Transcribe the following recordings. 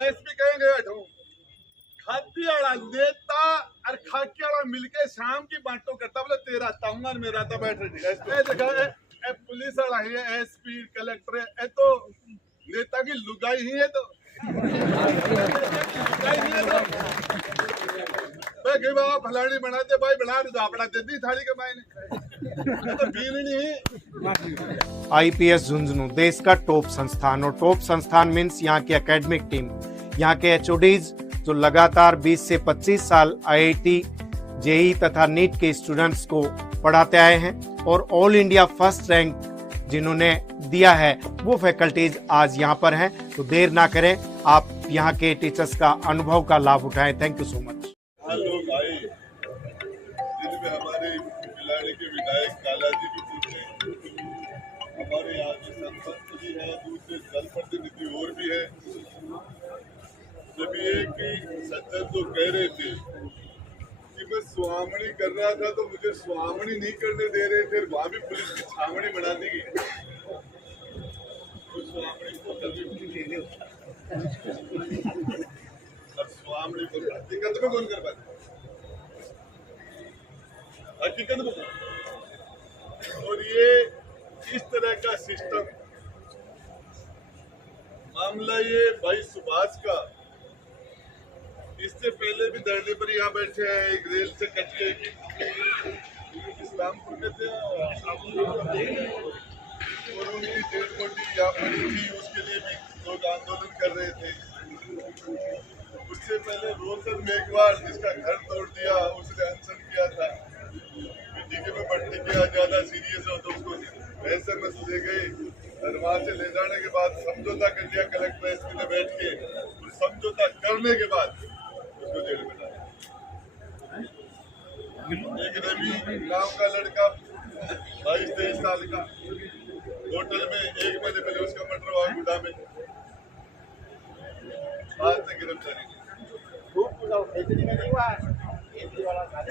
SP कहेंगे बैठो खाती वाला नेता और खाकी वाला मिलके शाम की बांटो करता बोले तेरा ताऊंगा और मेरा तो बैठ देखा पुलिस वाला ही है एसपी कलेक्टर है तो नेता की लुगाई ही है तो बाबा फलानी बनाते भाई बना झापड़ा दे दी थाली के मायने तो बीन नहीं। आईपीएस झुंझुनू देश का टॉप संस्थान, और टॉप संस्थान मीन्स यहाँ की एकेडमिक टीम, यहाँ के एचओडीज जो लगातार 20 से 25 साल आईआईटी, जेई तथा नीट के स्टूडेंट्स को पढ़ाते आए हैं और ऑल इंडिया फर्स्ट रैंक जिन्होंने दिया है वो फैकल्टीज आज यहाँ पर हैं। तो देर ना करें, आप यहाँ के टीचर्स का अनुभव का लाभ उठाएं। Thank you so much. लोग आए जिनमें हमारे खिलाड़ी के विधायक कालाजी भी पूछे, हमारे यहाँ के सरपंच भी है, दूसरे जनप्रतिनिधि और भी है। जब एक ही सज्जन जो कह रहे थे कि मैं सुहामणी कर रहा था तो मुझे सुहामणी नहीं करने दे रहे थे, वहां भी पुलिस की छावनी बना दी गई। सुहामणी को और सुहामणी को हकीकत में कौन कर पाते, हकीकत में। और ये इस तरह का सिस्टम मामला ये भाई सुभाष का, इससे पहले भी धरने पर यहाँ बैठे हैं, एक रेल से कट गए इस्लामपुर के थे और उनकी डेड बॉडी यहाँ पड़ी थी, उसके लिए भी लोग आंदोलन कर रहे थे। उससे पहले रोशन मेघवाल जिसका घर तोड़ दिया, उसने अनशन किया था, टीके में बढ़ने के ज्यादा सीरियस हो तो उसको एसएमएस दे गए और वहां से ले जाने के बाद समझौता कर दिया कलेक्टर एसपी ने बैठ के, समझौता करने के बाद उसको जेल में डाला। एक रवि गांव का लड़का 22-23 साल का, होटल में 1 महीने पहले उसका मर्डर हुआ गुड़ा में, आज तक गिरफ्तारी।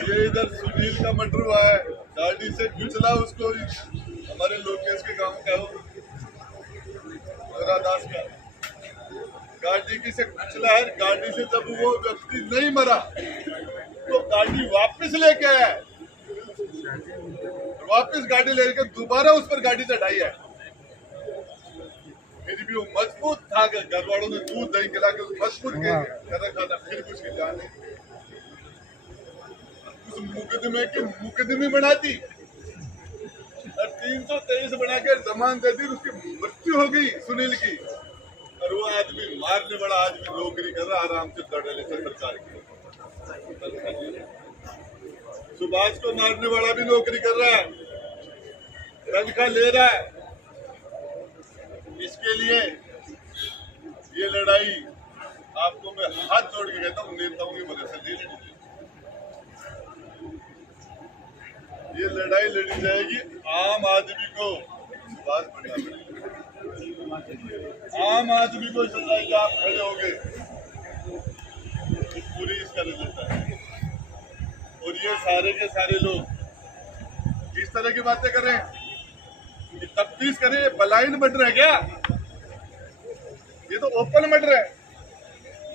ये इधर सुनील का मर्डर हुआ है, गाड़ी से कुचला उसको, हमारे लोकेश के गांव का हो, दास का गाड़ी की से कुचला है। गाड़ी से जब वो व्यक्ति नहीं मरा तो गाड़ी वापस लेके आया, वापस गाड़ी लेकर दोबारा उस पर गाड़ी चढ़ाई है। फिर भी वो मजबूत था कि घर वालों ने दूध दही खिला के मजबूत कर रखा था, फिर कुछ की जान नहीं। उस मुकदमे की मुकदमी बना दी और 323 बनाकर जमान दे दी, उसकी मृत्यु हो गई सुनील की। और वो आदमी मारने वाला आदमी नौकरी कर रहा आराम से सरकार की। सुभाष को मारने वाला भी नौकरी कर रहा है, तनख्वाह ले रहा है। इसके लिए ये लड़ाई आपको मैं हाथ जोड़ के कहता हूँ, नेताओं की मदद से ले लेनी। ये लड़ाई लड़ी जाएगी आम आदमी को सुभाष बनना पड़ेगा। आम आदमी को इस लड़ाई में आप खड़े होंगे तो पूरी इसका रिजल्ट है। और ये सारे के सारे लोग इस तरह की बातें कर रहे हैं कि तफ्तीश करें, ये ब्लाइंड मर्डर है क्या? ये तो ओपन मर्डर है।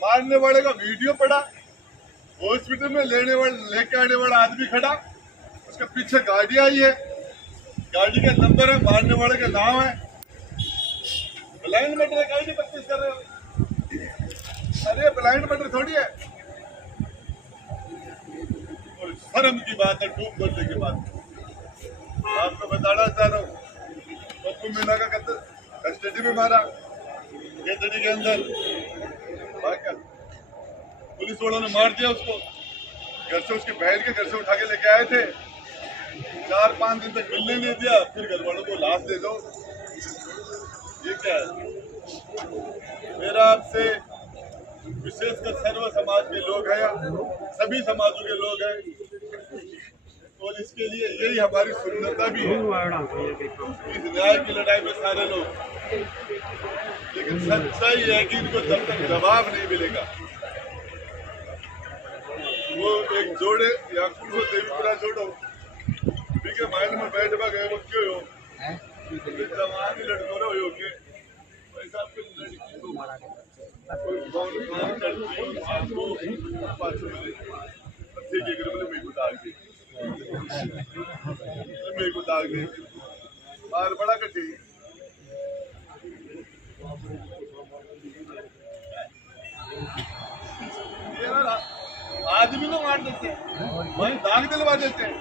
मारने वाले का वीडियो पड़ा, हॉस्पिटल में लेके आने वाला आदमी खड़ा, उसके पीछे गाड़ी आई है, गाड़ी का नंबर है, मारने वाले का नाम है। ब्लाइंड मर्डर है, कहीं नहीं तफ्तीश कर रहे हो। अरे ब्लाइंड मर्डर थोड़ी है। और शर्म की बात है, डूब बोलने की बात। आपको बताना चाह रहा हूँ, पप्पू मीना का कस्टडी में मारा, केतड़ी के अंदर पुलिस वालों ने मार दिया उसको। घर से उसके बहन के घर से उठा के लेके आए थे, 4-5 दिन तक मिलने नहीं दिया, फिर घर वालों को लाश दे दो। ये क्या है? मेरा आपसे विशेषकर सर्व समाज के लोग हैं, सभी समाजों के लोग हैं, और इसके लिए यही हमारी सुंदरता भी है, इस न्याय की लड़ाई में सारे लोग। लेकिन सच्चाई है कि इनको जब तक जवाब नहीं मिलेगा, वो एक जोड़े या कुछ देवीपुरा छोड़ो ठीक है, माइंड में बैठ गए वो क्यों हो जवान लड़कों हो के पैसा लड़की को ठीक है मेरे को दाग दे और बड़ा कटी आदमी को मार देते हैं, वही दाग दिलवा देते हैं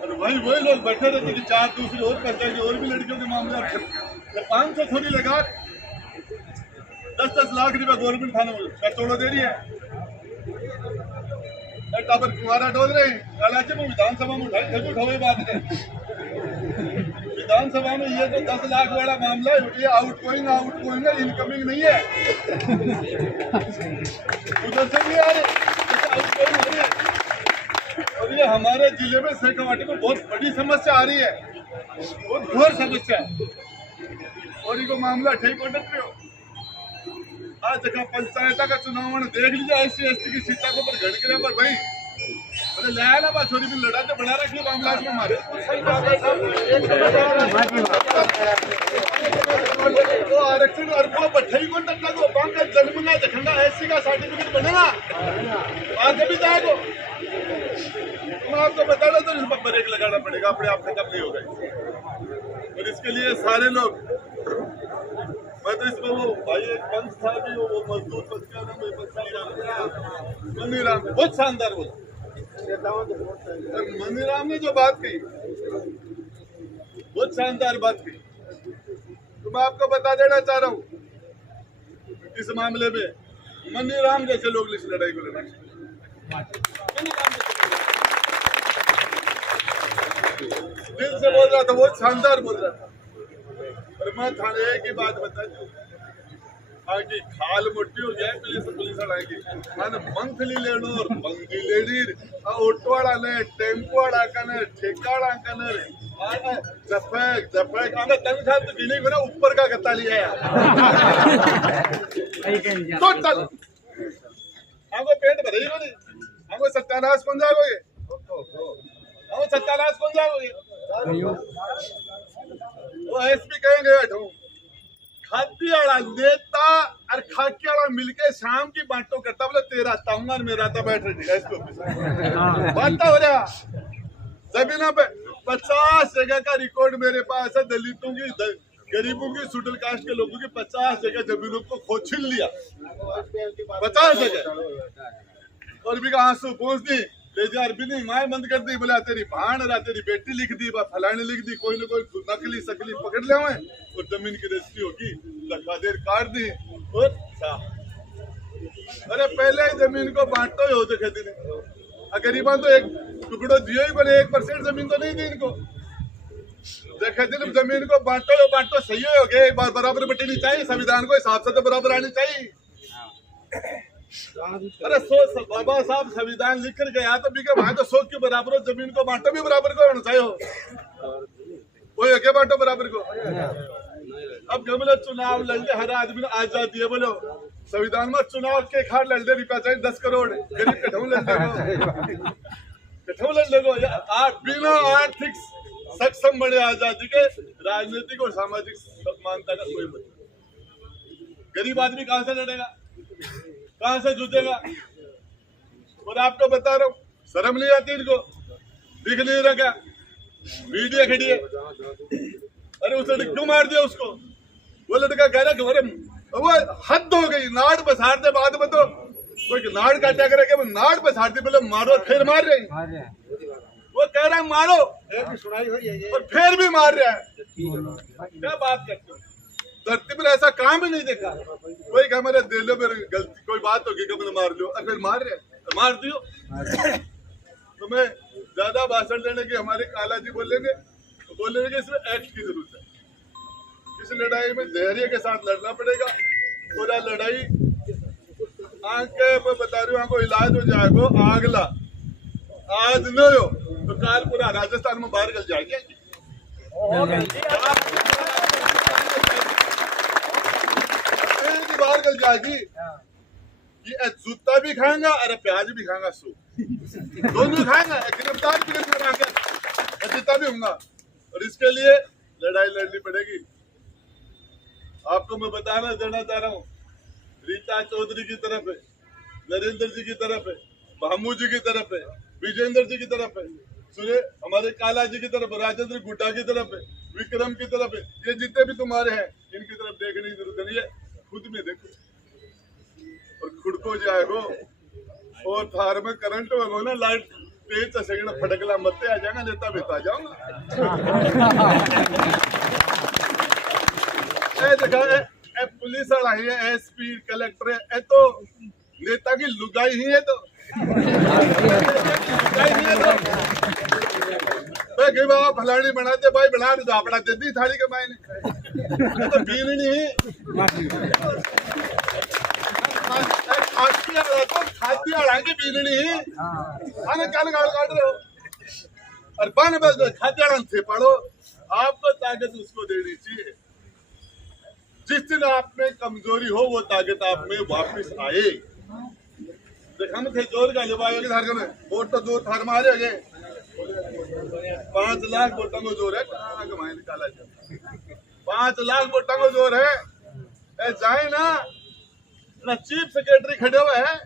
और वही लोग बैठे रहते कि चार दूसरी और करते हैं और भी लड़कियों के मामले 500 थोड़ी लगा 10-10 लाख रुपया गवर्नमेंट थाने में तोड़ो दे रही है। टापर कुमारा डोल रहे हालांकि वो विधानसभा में उठाई बात है। विधानसभा में ये तो 10 लाख वाला मामला है, ये आउट गोइंग है, इनकमिंग नहीं है, उधर से नहीं आ रहे, आउट गोइंग हो रही है। और ये हमारे जिले में सहकावाटी में बहुत बड़ी समस्या आ रही है, बहुत घोर समस्या है और इनको मामला ठीक हो सकते हो। आज जगह पंचायत का चुनाव देख लीजिए, SC/ST की सीटा को पर घड़ के पर भाई अरे लाया ना बात छोरी भी लड़ा तो बना रखी मामला में मारे तो आरक्षण और को बठाई को टक्का को बैंक का जन्म ना देखना SC का सर्टिफिकेट बनेगा आगे भी जाएगा। मैं आपको बता रहा तो इस पर ब्रेक लगाना पड़ेगा, अपने आप खत्म नहीं होगा और इसके लिए सारे लोग मैं तो इसमें वो भाई एक पंच था भी वो मजदूर पंच का नाम मनीराम बहुत शानदार बोला। मनीराम ने जो बात कही बहुत शानदार बात कही, तो मैं आपको बता देना चाह रहा हूँ इस मामले में मनीराम जैसे लोग इस लड़ाई को लड़ना दिल से बोल रहा था, बहुत शानदार बोल रहा था। और मैं थाने की बात बता दूं आगे खाल मोटी हो जाए पुलिस आएगी मैंने मंथली लेनो और बंदी लेडी ऑटो वाला ने टेम्पो वाला कने ठेका वाला कने जफेक आगे तनख्वाह तो गिनी को ना ऊपर का गत्ता लिया है टोटल आगे पेट भरेगी नहीं आगे सत्यानाश कौन जाओगे आगे सत्यानाश कौन जाओगे वो SP कहेंगे बैठो खाती वाला नेता और खाकी वाला मिलके शाम की बांटो करता बोले तेरा ताऊंगा मेरा था बैठ रही SP ऑफिस बांटता हो रहा जमीनों पे 50 जगह का रिकॉर्ड मेरे पास है। दलितों की गरीबों की शेड्यूल कास्ट के लोगों की 50 जगह जमीनों को खो छीन लिया 50 जगह और भी आंसू पहुंच दी यार भी नहीं माए बंद कर दी बोला तेरी भाण रहा तेरी बेटी लिख दी फलाने लिख दी कोई ना कोई नकली सकली पकड़ ले हुए और जमीन की रजिस्ट्री होगी देर काट दी और अरे पहले ही जमीन को बांटो ही हो देखे दिन गरीबा तो एक टुकड़ो दियो ही बोले 1% जमीन तो नहीं दी इनको देखे दिन जमीन को बांटो सही हो गए एक बार बराबर बटनी चाहिए संविधान को हिसाब से तो बराबर आनी चाहिए। अरे सोच बाबा साहब संविधान लिख कर गया तो बिके वहां तो सोच के बराबर हो जमीन को बांटो भी बराबर को होना चाहिए हो कोई अके बांटो बराबर को। अब जब बोले चुनाव लड़ने हर आदमी ने आजादी है बोलो संविधान में चुनाव के खार लड़ने रुपया चाहिए 10 करोड़ गरीब कठौ लड़ने को बिना आर्थिक सक्षम बने आजादी के राजनीतिक और सामाजिक समानता का कोई मतलब गरीब आदमी कहां से लड़ेगा कहां से जूझेगा। और आपको बता रहा हूँ शर्म नहीं आती इनको दिख नहीं रहा क्या वीडियो खड़ी है अरे उसने क्यों मार दिया उसको वो लड़का कह रहा कि अरे वो हद हो गई नाड़ बसार दे बाद में तो कोई नाड़ काटा करे वो नाड़ बसार दे बोले मारो फिर मार रहे वो कह रहा है मारो और फिर भी मार रहा है क्या बात करते हो धरती पर ऐसा काम ही नहीं देखा कोई क्या मेरे दिल में गलती कोई बात होगी कि मैंने मार लियो फिर मार रहे तो मार दियो। तो मैं ज्यादा भाषण देने की हमारे काला जी बोलेंगे तो बोलेंगे कि इसमें एक्ट की जरूरत है इस लड़ाई में धैर्य के साथ लड़ना पड़ेगा और यह लड़ाई आंखें मैं बता रही हूँ आपको इलाज हो जाएगा आगला आज न हो तो काल पूरा राजस्थान में बाहर गल जाएगी बाहर गल जाएगी कि जूता भी खाएंगा अरे प्याज भी खाएंगा सो दोनों खाएंगा गिरफ्तार भी जीता भी होगा और इसके लिए लड़ाई लड़नी पड़ेगी। आपको मैं बताना देना चाह रहा हूँ रीता चौधरी की तरफ है, नरेंद्र जी की तरफ है, महमूद जी की तरफ है, विजेंद्र जी की तरफ है, हमारे काला जी की तरफ, राजेंद्र गुड्डा की तरफ है, विक्रम की तरफ है। ये जितने भी तुम्हारे हैं इनकी तरफ देखने की जरूरत नहीं है, खुद में देखो और खुद को जाएगो। और थार में करंट हो ना, लाइट तेज चसेगा, फटकला मत आ जाएगा, नेता बेता जाऊंगा। पुलिस वाला ही है, एसपी कलेक्टर है, तो नेता की लुगाई ही है। तो बाबा फलानी बनाते भाई, बना झापड़ा दे दी थाली के मायने तो बीन नहीं खाती आड़ांगे बीन नहीं आने कान गाल काट रहे हो और बन बस खाती आड़ांग से पढ़ो। आपको ताकत उसको देनी चाहिए, जिस दिन आप में कमजोरी हो वो ताकत आप में वापस आए। देखा थे जोर का जवाब धार में वोट तो जोर थार मारे गए 5 लाख वोटों को जोर है, कहाँ कमाए निकाला जाए 5 लाख वोटों को जोर है। जाए ना चीफ सेक्रेटरी खड़े हुए हैं,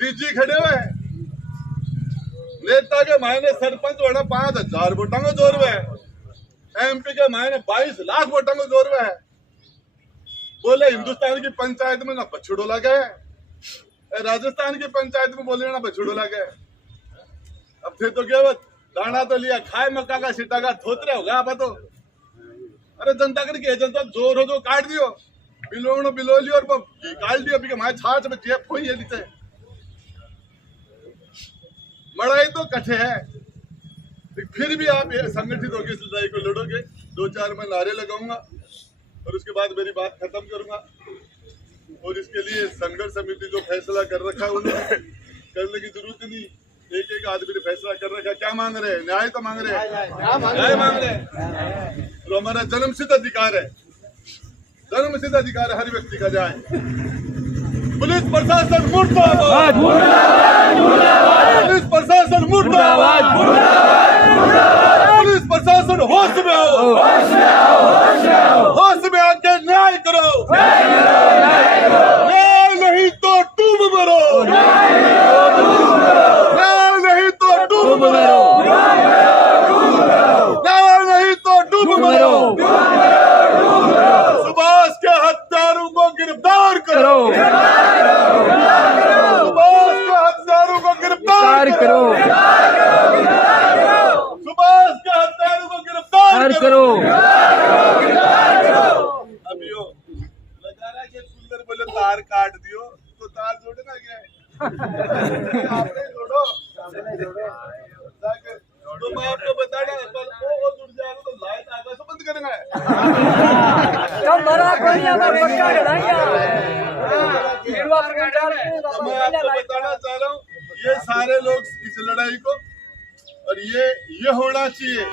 डीजी खड़े हुए हैं, नेता के मायने सरपंच होना 5000 वोटों को जोर हुए है, एमपी के मायने 22 लाख वोटों को जोर हुए है। बोले हिंदुस्तान की पंचायत में ना बछड़ो लगा है, राजस्थान की पंचायत में बोले ना बछड़ो लगा है। अब थे तो क्या दाना तो लिया, खाए मक्का का सीटा का थोतरे होगा आप तो। अरे जनता करके जनता जोर हो तो काट दियो, बिलोंगनो बिलो लियो और काट दियो। अभी हमारे छाछ में जेब खोई है नीचे, लड़ाई तो कठे है, फिर भी आप संगठित होकर इस लड़ाई को लड़ोगे। 2-4 मैं नारे लगाऊंगा और उसके बाद मेरी बात खत्म करूंगा। और इसके लिए संघर्ष समिति जो फैसला कर रखा है उन्हें करने की जरूरत नहीं, एक आदमी ने फैसला कर रखा। क्या मांग रहे हैं? न्याय तो मांग रहे हैं, न्याय मांग रहे हैं। तो हमारा जन्मसिद्ध अधिकार है, जन्मसिद्ध अधिकार है हर व्यक्ति का। जाए पुलिस प्रशासन मुर्दाबाद, पुलिस प्रशासन मुर्दाबाद, पुलिस प्रशासन होश में आओ, होश में आके न्याय करो, न्याय नहीं तो डूब मरो, न्याय नहीं तो डूब मरो, न्याय नहीं तो डूब मरो। सुभाष के हत्यारों को गिरफ्तार करो, सुभाष के हत्यारों को गिरफ्तार करो, सुभाष के हत्यारों को गिरफ्तार करो। अभियो लगा रहा है सुंदर बोले तार काट दियो, तो तार जोड़े ना क्या आपने जोड़ो। तो मैं आपको बताना कल वो जुड़ जाएगा तो लाइट आगा से बंद करना है। मैं आपको बताना चाह रहा हूँ ये सारे लोग इस लड़ाई को, और ये होना चाहिए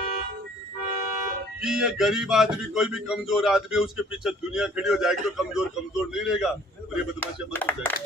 कि ये गरीब आदमी, कोई भी कमजोर आदमी उसके पीछे दुनिया खड़ी हो जाएगी तो कमजोर नहीं रहेगा और ये बदमाशी बंद हो जाएगी।